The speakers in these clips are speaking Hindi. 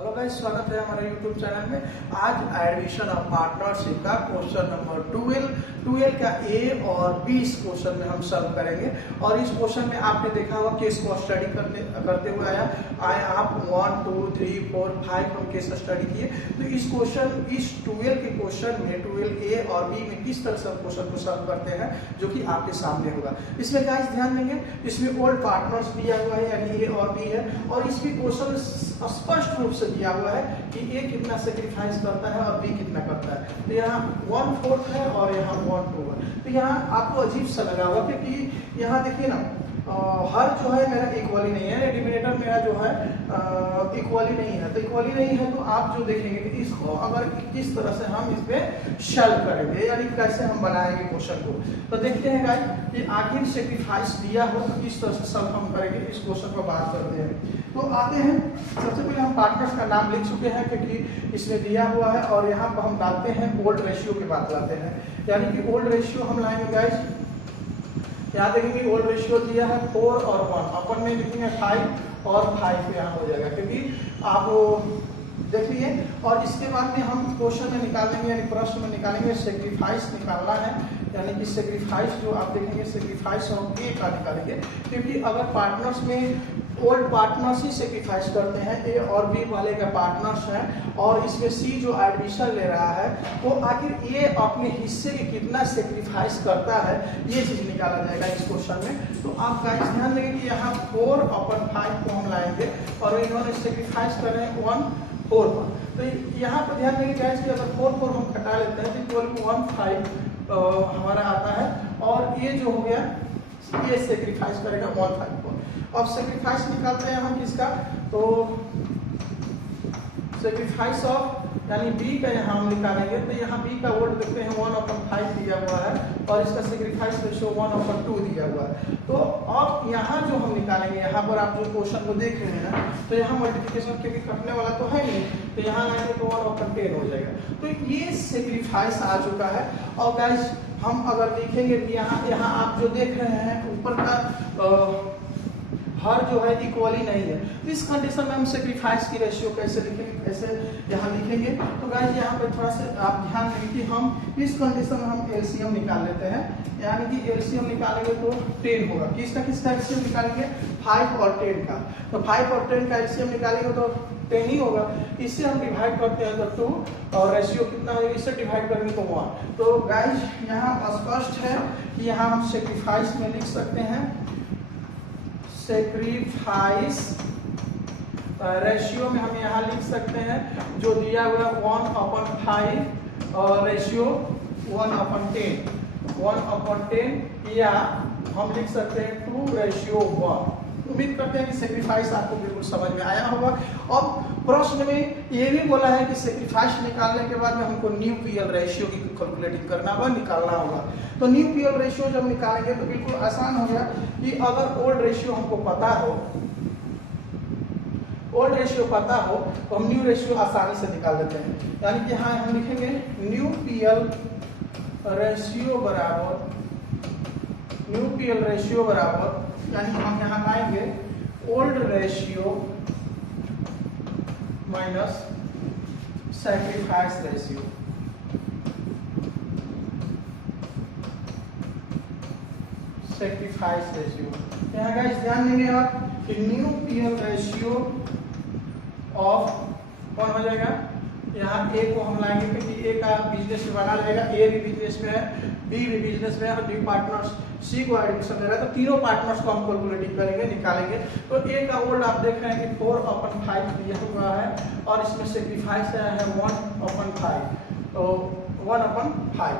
हेलो गाइस, स्वागत है हमारे YouTube चैनल में। आज एडमिशन ऑफ पार्टनरशिप का क्वेश्चन नंबर 12 का ए और बी इस क्वेश्चन में हम सॉल्व करेंगे। और इस क्वेश्चन में आपने देखा होगा केस को स्टडी करते हुए आए आप 1 2 3 4 5 हम केस स्टडी किए। तो इस 12 के क्वेश्चन में 12 ए और बी में किस तरह से क्वेश्चन को सॉल्व करते हैं जो कि आपके सामने होगा। इसमें गाइस ध्यान देंगे, इसमें ओल्ड पार्टनर्स दिया हुआ है यानी ए और बी है, और इसमें क्वेश्चन स्पष्ट रूप से दिया हुआ है कि ए कितना सेक्रीफाइस करता है और बी कितना करता है। तो यहाँ 1/4 है और यहाँ 1/2 है। तो यहाँ आपको अजीब सा लगा होगा क्योंकि यहाँ देखिए ना, हर जो है मेरा इक्वली नहीं है, डिनोमिनेटर मेरा जो है इक्वली नहीं है। तो इक्वली नहीं है तो आप जो देखेंगे कि इसको अगर किस तरह से हम इस पे सॉल्व करेंगे यानी कैसे हम बनाएंगे क्वेश्चन को। तो देखते हैं गाइस कि आखिर सेक्रीफाइस दिया हो तो किस तरह से सॉल्व हम करेंगे, इस क्वेश्चन पर बात करते हैं। तो आते हैं, सबसे पहले हम पार्टनर्स का नाम लिख चुके हैं क्योंकि इसमें दिया हुआ है, और यहाँ पर हम डालते हैं ओल्ड रेशियो की बात लाते हैं, यानी कि ओल्ड रेशियो हम लाएंगे गाइस। यहाँ देखेंगे ओल्ड रेशियो दिया है 4 और 1, अपन में लिखेंगे 5 और 5 यहाँ हो जाएगा क्योंकि आप देख लिए। और इसके बाद में हम क्वेश्चन में निकालेंगे यानी प्रश्न में निकालेंगे सेक्रीफाइस निकालना है, यानी कि सेक्रीफाइस जो आप देखेंगे सेक्रीफाइस ऑफ ए का निकालेंगे, क्योंकि अगर पार्टनर्स में ओल्ड पार्टनर्स ही सेक्रीफाइस करते हैं, ए और बी वाले का पार्टनर्स हैं, और इसमें सी जो एडमिशन ले रहा है वो आखिर ए अपने हिस्से के कितना सेक्रीफाइस करता है, ये चीज निकाला जाएगा इस क्वेश्चन में। तो आप गाइस ध्यान देंगे कि यहाँ 4/5 को हम लाएंगे और इन्होंने सेक्रीफाइस कर रहे हैं 1/4 पर। तो यहाँ पर ध्यान देंगे गाइस कि अगर 4 हम घटा लेते हैं तो 1/5 हमारा आता है, और ये जो हो गया ये सेक्रीफाइस करेगा 1/5 को। अब सेक्रीफाइस निकालते हैं हम किसका, तो सेक्रीफाइस ऑफ यानी बी का यहाँ हम निकालेंगे। तो यहाँ बी का वोल्ट देखते हैं 1/5 दिया हुआ है और इसका सेक्रीफाइस रेशियो 1/2 दिया हुआ है। तो अब यहाँ जो हम निकालेंगे, यहाँ पर आप जो क्वेश्चन को देख रहे हैं ना, तो यहाँ मल्टीप्लिकेशन क्योंकि कटने वाला तो है नहीं, तो यहाँ लाएंगे तो 1/10 हो जाएगा। तो ये सेक्रीफाइस आ चुका है। और गाइस हम अगर देखेंगे यहाँ आप जो देख रहे हैं ऊपर का हर जो है इक्वली नहीं है, तो इस कंडीशन में हम सेक्रीफाइस की रेशियो कैसे लिखेंगे, कैसे यहाँ लिखेंगे। तो गाइस यहाँ पे थोड़ा सा आप ध्यान दें कि हम इस कंडीशन में हम एलसीएम निकाल लेते हैं, यानी कि एलसीएम निकालेंगे तो 10 होगा। किसका एलसीएम निकालेंगे, 5 और 10 का। तो 5 और 10 का एलसीएम निकालेंगे तो 10 ही होगा। इससे हम डिवाइड करते हैं तो 2, और रेशियो कितना होगा, इससे डिवाइड करेंगे तो 1। तो गाइस यहाँ स्पष्ट है कि यहाँ हम सेक्रीफाइस में लिख सकते हैं सेक्रीफाइस रेशियो में हम यहाँ लिख सकते हैं जो दिया हुआ 1/5 और रेशियो 1/10 या हम लिख सकते हैं 2:1। उम्मीद करते हैं कि सेक्रीफाइस आपको बिल्कुल समझ में आया होगा। अब प्रश्न में ये भी बोला है कि सेक्रीफाइस निकालने के बाद में हमको न्यू पीएल रेशियो की कैलकुलेटिंग करना होगा, निकालना होगा। तो न्यू पीएल रेशियो जब निकालेंगे तो बिल्कुल आसान हो गया कि अगर ओल्ड रेशियो हमको पता हो, ओल्ड रेशियो पता हो तो हम न्यू रेशियो आसानी से निकाल देते हैं। यानी कि यहाँ हम लिखेंगे न्यू पीएल रेशियो बराबर यानी हम यहाँ लाएंगे old ratio minus sacrifice ratio. यहाँ गाइस ध्यान देंगे आप कि न्यू पीएल रेशियो ऑफ कौन हो जाएगा, यहाँ ए को हम लाएंगे क्योंकि ए का बिजनेस में बना रहेगा, ए भी बिजनेस में है, बी भी बिजनेस में है, और बी पार्टनर्स सी को एडमिशन ले रहा है। तो तीनों पार्टनर्स को हम कैलकुलेटिंग करेंगे, निकालेंगे। तो ए का ओल्ड आप देख रहे हैं कि 4/5 दिया हुआ है और इसमें सेक्रीफाइस आया है 1/5, तो 1/5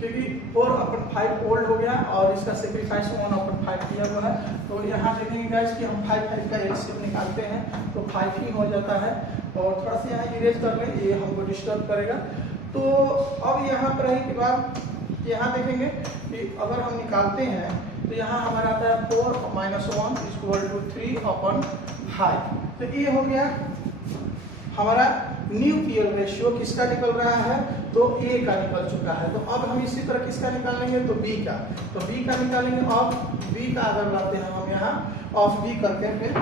क्योंकि 4/5 ओल्ड हो गया और इसका सेक्रीफाइस 1/5 दिया हुआ है। तो यहाँ देखेंगे गाइस कि हम 5 का एलसीएम निकालते हैं तो 5 ही हो जाता है। और थोड़ा सा यहाँ इरेज कर लें, ये हमको डिस्टर्ब करेगा। तो अब यहाँ पर रही की बात, यहाँ देखेंगे कि अगर हम निकालते हैं तो यहाँ हमारा आता है 4 - 1 = 3/5। तो ये हो गया हमारा न्यू पीएल रेशियो। किसका निकल रहा है, तो ए का निकल चुका है। तो अब हम इसी तरह किसका निकालेंगे, तो बी का। तो बी का निकालेंगे। अब बी का अगर लाते हैं हम यहाँ ऑफ बी करके फिर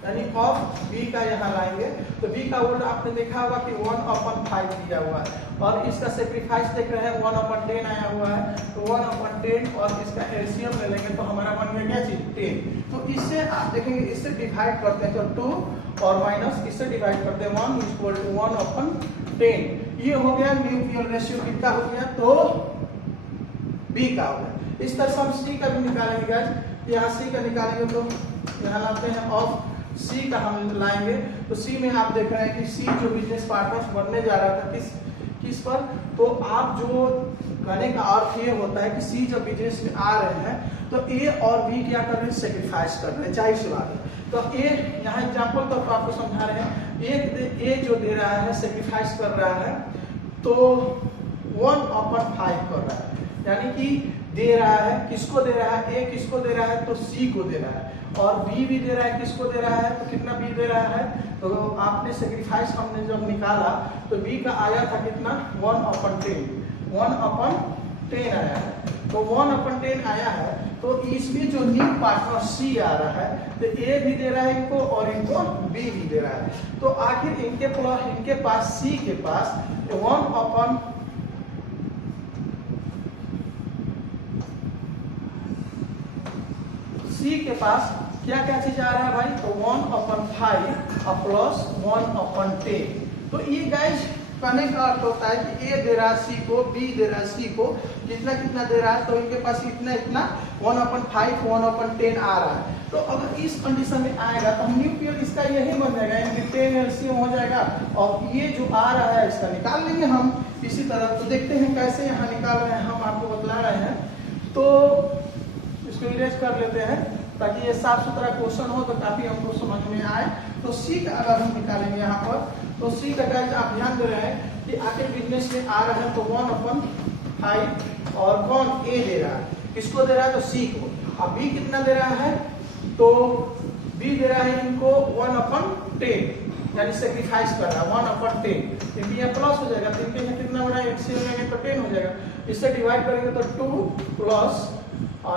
यानी ऑफ बी का यहाँ लाएंगे तो बी का वोल्ट आपने देखा होगा कि 1/5 दिया हुआ है और इसका सेक्रीफाइस देख रहे हैं 1/10 आया हुआ है तो 1/10 और इसका एलसीएम ले लेंगे तो हमारा बन गया क्या चीज 10। तो इससे आप देखेंगे इससे डिवाइड करते हैं तो 2 और माइनस इससे डिवाइड करते हैं 1 इक्वल टू 1/10। ये हो गया न्यू पीएल रेशियो कितना हो गया तो बी का हो गया। इस तरह से हम सी का भी निकालेंगे गाइस। यहाँ सी का निकालेंगे तो यहाँ लाते हैं ऑफ सी का हम लाएंगे तो सी में आप देख रहे हैं कि सी जो बिजनेस पार्टनर्स बनने जा रहा था किस पर, तो आप जो कहने का अर्थ ये होता है कि सी जब बिजनेस में आ रहे हैं तो ए और बी क्या कर रहे हैं सेक्रीफाइस कर रहे हैं, जाहिर सी बात है। तो ए यहाँ एग्जाम्पल तो आपको समझा रहे हैं, ए जो दे रहा है सेक्रीफाइस कर रहा है तो 1/5 कर रहा है, यानी कि दे रहा है किसको दे रहा है, ए किसको दे रहा है तो सी को दे रहा है और बी भी दे रहा है किसको दे रहा है तो कितना बी दे रहा है। तो आपने सेक्रीफाइस हमने जब निकाला तो बी का आया था कितना 1/10 आया है। तो 1/10 आया है तो इसमें जो न्यू पार्टनर सी आ रहा है तो ए भी दे रहा है इनको और इनको बी भी दे रहा है। तो आखिर इनके पास सी के पास 1/10 सी के पास क्या क्या चीज आ रहा है भाई तो 1/5 प्लस 1/10। तो ये गाइस कहने का अर्थ होता है कि ए दे रहा है सी को, बी दे रहा है सी को, कितना कितना दे रहा है तो इनके पास इतना इतना 1/5 1/10 आ रहा है। तो अगर इस कंडीशन में आएगा तो हम न्यू पीएल इसका यही बन जाएगा, यानी 10 एलसीएम हो जाएगा और ये जो आ रहा है इसका निकाल लेंगे हम इसी तरह। तो देखते हैं कैसे यहाँ निकाल रहे हैं, हम आपको बतला रहे हैं। तो इसको इरेज कर लेते हैं ताकि ये साफ सुथरा क्वेश्चन हो तो काफी हमको समझ में आए। तो सी का अगर हम निकालेंगे यहाँ पर तो सी का गाइस आप ध्यान दे रहे हैं कि आखिर बिजनेस में आ रहा है तो 1/5 और कौन ए दे रहा है, किसको दे रहा है तो सी को। अब बी कितना दे रहा है तो बी दे रहा है इनको 1/10 यानी सेक्रीफाइस कर रहा है 1/10। क्योंकि यहाँ प्लस हो जाएगा तो इनके कितना बना एलसीएम लेंगे तो 10 हो जाएगा। इससे डिवाइड करेंगे तो 2 प्लस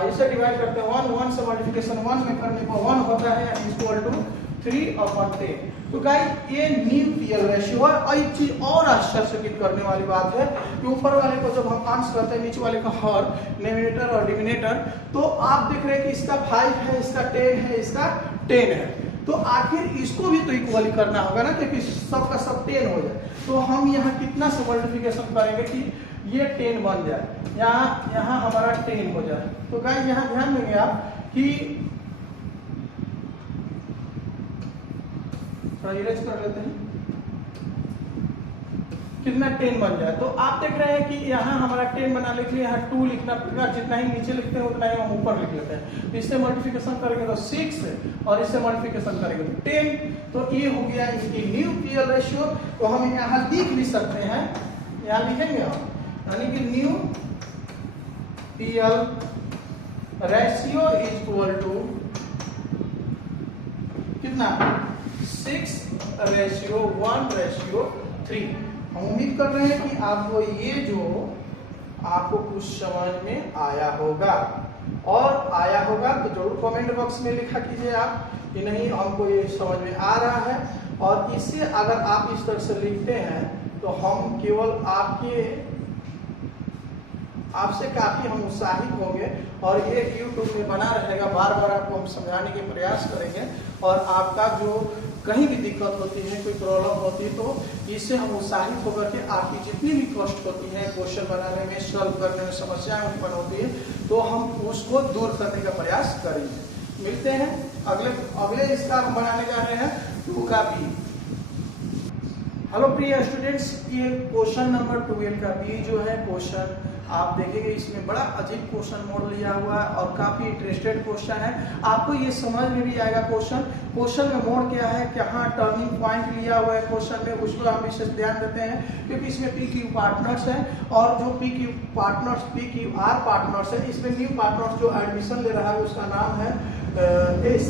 इसे डिवाइड करते हैं 1 से मल्टीप्लिकेशन 1 में करने पर 1 होता है यानी इक्वल टू 3/10। तो गाइस ये न्यू पीएल रेशियो है। और एक चीज और आश्चर्यचकित करने वाली बात है कि ऊपर वाले को जब हम अंश करते हैं नीचे वाले का हर न्यूमरेटर और डिनोमिनेटर तो आप देख रहे हैं कि इसका 5 है, इसका 10 है, इसका 10 है। तो आखिर इसको भी तो इक्वली करना होगा ना क्योंकि सबका सब 10 हो जाए। तो हम यहाँ कितना से मल्टीप्लिकेशन करेंगे कि ये 10 बन जाए, यहाँ हमारा 10 हो जाए। तो गाइस यहाँ ध्यान देंगे आप कि इरेज कर लेते हैं कितना 10 बन जाए। तो आप देख रहे हैं कि यहाँ हमारा 10 बनाने के लिए यहाँ 2 लिखना पड़ेगा, जितना ही नीचे लिखते हैं उतना ही हम ऊपर लिख लेते हैं। तो इससे मल्टीप्लिकेशन करेंगे तो 6 और इससे मल्टीप्लिकेशन करेंगे तो 10। तो ये हो गया इसकी न्यू पीएल रेशियो। तो हम यहाँ लिख भी सकते हैं, यहाँ लिखेंगे हम यानी कि new PL ratio is equal to कितना 6:1:3। हम उम्मीद कर रहे हैं कि आपको ये जो आपको कुछ समझ में आया होगा, और आया होगा तो जरूर कमेंट बॉक्स में लिखा कीजिए आप कि नहीं हमको ये समझ में आ रहा है। और इससे अगर आप इस तरह से लिखते हैं तो हम केवल आपसे काफी हम उत्साहित होंगे और ये YouTube में बना रहेगा, बार बार आपको हम समझाने के प्रयास करेंगे। और आपका जो कहीं भी दिक्कत होती है, कोई प्रॉब्लम होती है तो इससे हम उत्साहित होकर के आपकी जितनी भी कष्ट होती है क्वेश्चन बनाने में, सॉल्व करने में समस्याएं उत्पन्न होती है तो हम उसको दूर करने का प्रयास करेंगे। मिलते हैं अगले इसका हम बनाने जा रहे हैं 2 का बी। हेलो प्रिय स्टूडेंट्स, ये क्वेश्चन नंबर 12 का बी जो है क्वेश्चन आप देखेंगे इसमें बड़ा अजीब क्वेश्चन मोड लिया हुआ है और काफी इंटरेस्टेड क्वेश्चन है। आपको ये समझ में भी आएगा क्वेश्चन में मोड क्या है, कहाँ टर्निंग पॉइंट लिया हुआ है क्वेश्चन में, उसको हम विशेष ध्यान देते हैं क्योंकि इसमें PQ पार्टनर्स है और जो PQR पार्टनर्स है, इसमें न्यू पार्टनर्स जो एडमिशन ले रहा है उसका नाम है एस।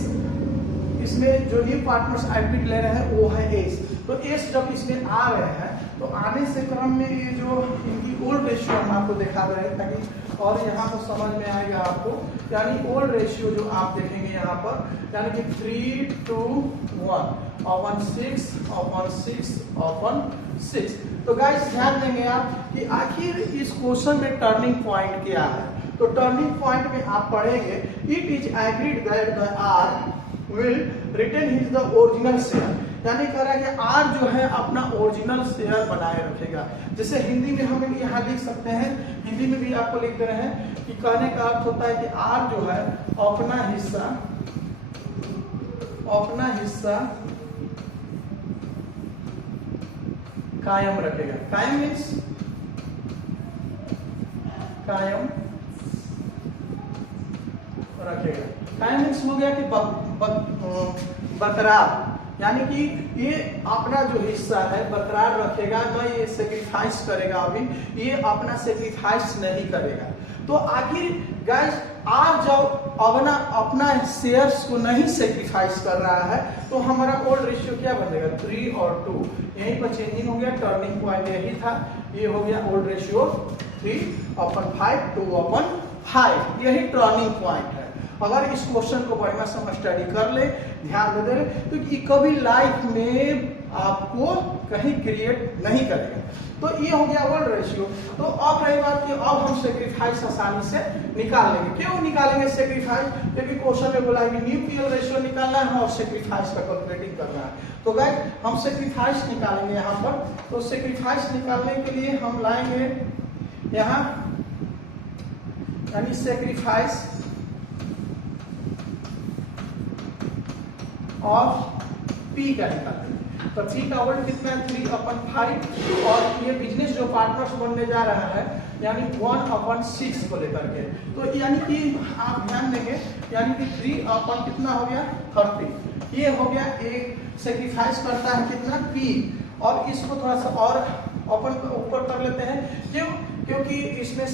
इसमें जो न्यू पार्टनर्स एडमिट ले रहे हैं वो है एस। तो एस जब इसमें आ रहे हैं तो आने से क्रम में ये जो इनकी ओल्ड रेशियो हम आपको दिखा रहे हैं ताकि और यहाँ पर समझ में आएगा आपको, यानी ओल्ड रेशियो जो आप देखेंगे यहाँ पर यानी कि 3:1/6/6/6। तो गाइस ध्यान देंगे आप कि आखिर इस क्वेश्चन में टर्निंग पॉइंट क्या है। तो टर्निंग पॉइंट में आप पढ़ेंगे it is agreed that the R will retain his the original share, यानी कह रहा है कि आर जो है अपना ओरिजिनल शेयर बनाए रखेगा। जैसे हिंदी में हम यहाँ लिख सकते हैं, हिंदी में भी आपको लिख दे रहे हैं कि कहने का अर्थ होता है कि आर जो है अपना हिस्सा कायम रखेगा। कायम मीन्स कायम रखेगा। कायम मीन्स हो गया कि बरकरार, यानी कि ये अपना जो हिस्सा है बरकरार रखेगा, न ये सेक्रीफाइस करेगा, अभी ये अपना सेक्रीफाइस नहीं करेगा। तो आखिर गाइस आज जब अपना शेयर्स को नहीं सेक्रीफाइस कर रहा है तो हमारा ओल्ड रेशियो क्या बनेगा 3 और 2, यहीं पर चेंजिंग हो गया। टर्निंग पॉइंट यही था, ये हो गया ओल्ड रेशियो 3/5 2/5, यही टर्निंग पॉइंट है। अगर इस क्वेश्चन को बढ़िया से स्टडी कर ले, ध्यान दे दे तो ये कभी लाइफ में आपको कहीं क्रिएट नहीं करेगा। तो ये हो गया ओल्ड रेशियो। तो अब रही बात कि अब हम सेक्रीफाइस आसानी से निकाल लेंगे। क्यों निकालेंगे सेक्रीफाइस? क्योंकि क्वेश्चन में बोला है कि न्यू पीएल रेशियो निकालना है और सेक्रीफाइस का कैलकुलेटिंग करना है। तो गाइस हम सेक्रीफाइस निकालेंगे यहाँ पर। तो सेक्रीफाइस निकालने के लिए हम लाएंगे यहाँ यानी सेक्रीफाइस ऑफ पी का निकालेंगे। तो पी का ओल्ड कितना है 3/5 और ये बिजनेस जो पार्टनर्स बनने जा रहा है यानी 1/6 को लेकर के। तो यानी कि आप ध्यान देंगे यानी कि 3 कितना हो गया 30, ये हो गया एक सेक्रीफाइस करता है कितना पी। और इसको थोड़ा सा और अपन ऊपर कर लेते हैं, क्यों? क्योंकि इसमें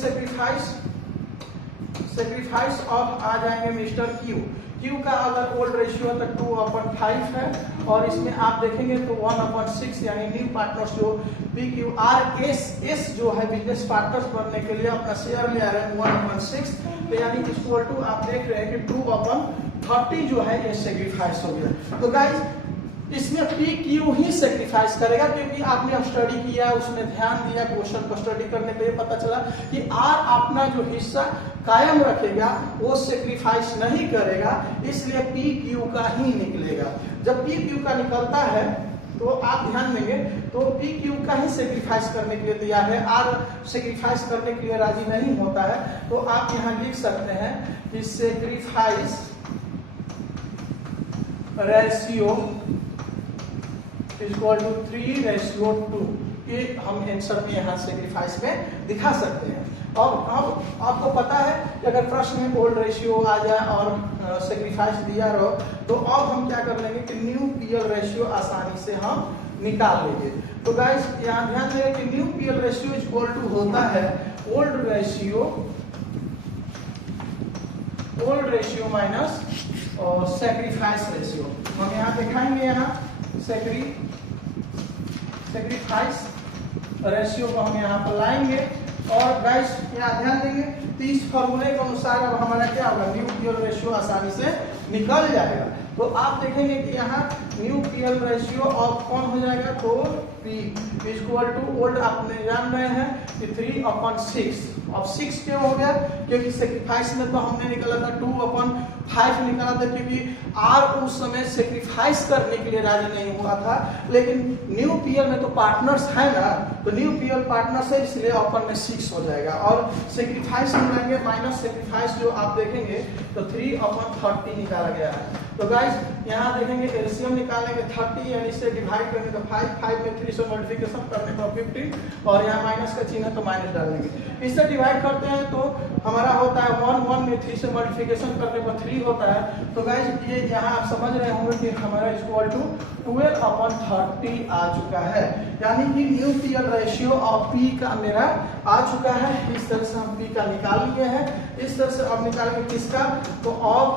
सेक्रीफाइस ऑफ आ जाएंगे मिस्टर क्यू का अगर ओल्ड रेशियो है तो 2/5 है और इसमें आप देखेंगे तो 1/6 यानी न्यू पार्टनर्स जो PQRS जो है बिजनेस पार्टनर्स बनने के लिए अपना शेयर ले आ रहे हैं 1/6। तो यानी इक्वल टू आप देख रहे हैं कि 2/30 जो है ये सेक्रीफाइस हो गया। तो गाइस इसमें PQ ही सेक्रीफाइस करेगा क्योंकि आपने स्टडी किया, उसमें ध्यान दिया, क्वेश्चन को स्टडी करने पे पता चला कि आर अपना जो हिस्सा कायम रखेगा वो सेक्रीफाइस नहीं करेगा, इसलिए PQ का ही निकलेगा। जब PQ का निकलता है तो आप ध्यान देंगे तो PQ का ही सेक्रीफाइस करने के लिए तैयार है, आर सेक्रीफाइस करने के लिए राजी नहीं होता है। तो आप यहाँ लिख सकते हैं कि सेक्रीफाइस रेशियो इक्वल टू 3:2। ये हम आंसर में यहाँ सेक्रीफाइस में दिखा सकते हैं। अब आपको पता है कि अगर प्रश्न में ओल्ड रेशियो आ जाए और सेक्रीफाइस दिया रहो तो अब हम क्या कर लेंगे कि न्यू पीएल रेशियो आसानी से हम निकाल लेंगे। तो गाइस यहाँ ध्यान दें कि new PL ratio equal to होता है old ratio minus sacrifice ratio. हम यहाँ दिखाएंगे यहाँ सेक्रीफाइस रेशियो को हम यहाँ पर लाएंगे और गाइस यहाँ ध्यान देंगे तो इस फॉर्मूले के अनुसार अब हमारा क्या होगा न्यू पीएल रेशियो आसानी से निकल जाएगा। तो आप देखेंगे कि यहाँ न्यू पीएल रेशियो ऑफ कौन हो जाएगा तो P इक्वल टू ओल्ड आपने जान रहे हैं कि 3/6। अब 6 क्यों हो गया? क्योंकि सेक्रीफाइस में तो हमने निकाला था 2/5 निकाला था क्योंकि आर उस समय सेक्रीफाइस करने के लिए राजी नहीं हुआ था। लेकिन न्यू पीएल में तो पार्टनर्स है ना, तो न्यू पीएल पार्टनर्स है इसलिए अपन में 6 हो जाएगा और सेक्रीफाइस मिलाएंगे माइनस सेक्रीफाइस जो आप देखेंगे तो 3/30 निकाला गया है। तो गाइस यहाँ देखेंगे एलसीएम निकालेंगे 30 यानी से डिवाइड करेंगे तो 5 में 3 से मल्टीप्लिकेशन करने पर 15 और यहाँ माइनस का चिन्ह है तो माइनस डाल देंगे। इससे डिवाइड करते हैं तो हमारा होता है 1 में 3 से मल्टीप्लिकेशन करने पर 3 होता है। तो गाइस ये यहाँ आप समझ रहे होंगे कि हमारा इक्वल टू 12/30 आ चुका है, यानी कि new PL ratio of P का मेरा आ चुका है। इस तरह से हम पी का निकाल लिए हैं। इस तरह से अब निकालेंगे किसका तो ऑफ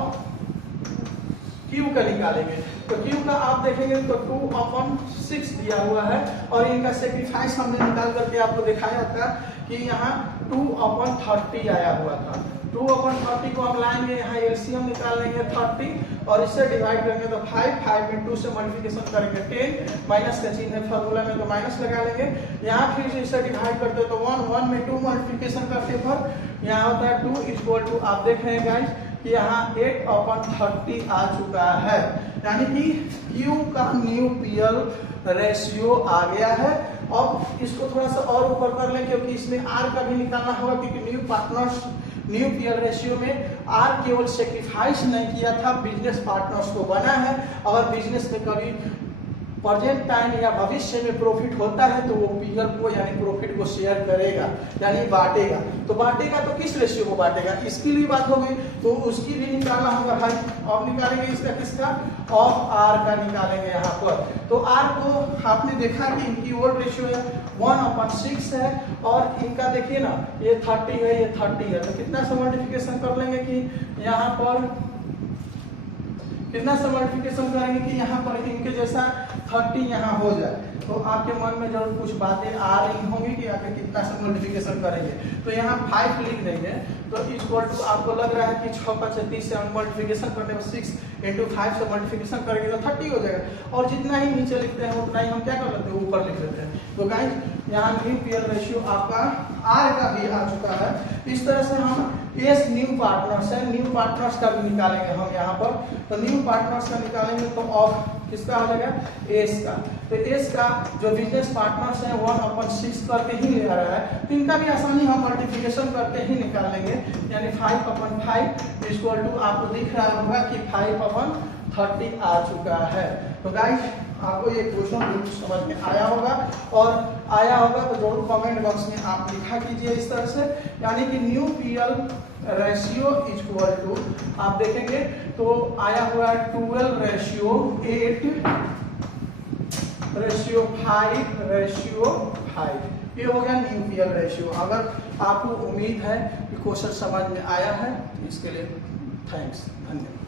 क्यू का निकालेंगे। तो क्यू का आप देखेंगे तो 2/6 दिया हुआ है और इनका सेक्रीफाइस हमने निकाल करके आपको दिखाया था कि यहाँ 2/30 आया हुआ था। 2/30 को हम लाएंगे, यहाँ एलसीएम निकाल लेंगे 30 और इससे डिवाइड करेंगे तो 5 में 2 से मल्टीप्लिकेशन करेंगे 10, माइनस का चिन्ह है फार्मूला में तो माइनस लगा लेंगे। यहाँ फिर से इसे डिवाइड करते तो 1 में 2 मल्टीप्लिकेशन करते पर यहाँ होता है 2 इक्वल टू, आप देख रहे हैं गाइस कि यहाँ 8/30 आ चुका है, यानी कि Q का न्यू पीएल रेशियो आ गया है। अब इसको थोड़ा सा और ऊपर कर लें क्योंकि इसमें R का भी निकालना होगा, क्योंकि न्यू पीएल रेशियो में R केवल सेक्रीफाइस नहीं किया था, बिजनेस पार्टनर्स को बना है। अगर बिजनेस में कभी प्रेजेंट टाइम या भविष्य में प्रॉफिट होता है तो वो पीएल को यानी प्रॉफिट को शेयर करेगा, यानी बांटेगा। तो बांटेगा तो किस रेशियो को बांटेगा, इसकी भी बात हो गई, तो उसकी भी निकालना होगा भाई। अब निकालेंगे इसका किसका, ऑफ आर का निकालेंगे यहाँ पर। तो आर को आपने देखा कि इनकी ओल्ड रेशियो है 1/6 है और इनका देखिए ना ये 30 है, ये 30 है, तो कितना से मल्टीप्लिकेशन कर लेंगे कि यहाँ पर कितना से मल्टीप्लिकेशन करेंगे कि यहाँ पर इनके जैसा 30 यहाँ हो जाए। तो आपके मन में जरूर कुछ बातें आ रही होंगी कि आगे कितना से मल्टीप्लिकेशन करेंगे। तो यहाँ 5 लिख देंगे तो इक्वल टू, आपको लग रहा है कि 6×30 से हम मल्टीप्लिकेशन करने में 6 × 5 से मल्टीप्लिकेशन करेंगे तो 30 हो जाएगा। और जितना ही नीचे लिखते हैं उतना ही हम क्या कर लेते हैं, ऊपर लिख लेते हैं। तो गाइस यहाँ न्यू पीएल रेशियो आपका आर का भी आ चुका है। इस तरह से हम एस न्यू पार्टनर्स है, न्यू पार्टनर्स का भी निकालेंगे हम यहाँ पर। तो न्यू पार्टनर्स का निकालेंगे तो ऑफ किसका हो जाएगा, एस का। तो एस का जो बिजनेस पार्टनर्स है 1/6 करके ही ले आ रहा है, तो इनका भी आसानी हम मल्टीप्लिकेशन करके ही निकाल लेंगे, यानी 5/5 इक्वल टू, आपको दिख रहा होगा कि 5/30 आ चुका है। तो गाइस आपको ये क्वेश्चन समझ में आया होगा, और आया होगा तो जरूर कमेंट बॉक्स में आप लिखा कीजिए इस तरह से, यानी कि new PL ratio equal to, आप देखेंगे तो आया हुआ है 12:8 रेशियो 5:5, ये हो गया न्यू पीएल रेशियो। अगर आपको उम्मीद है कि क्वेश्चन समझ में आया है, इसके लिए थैंक्स, धन्यवाद।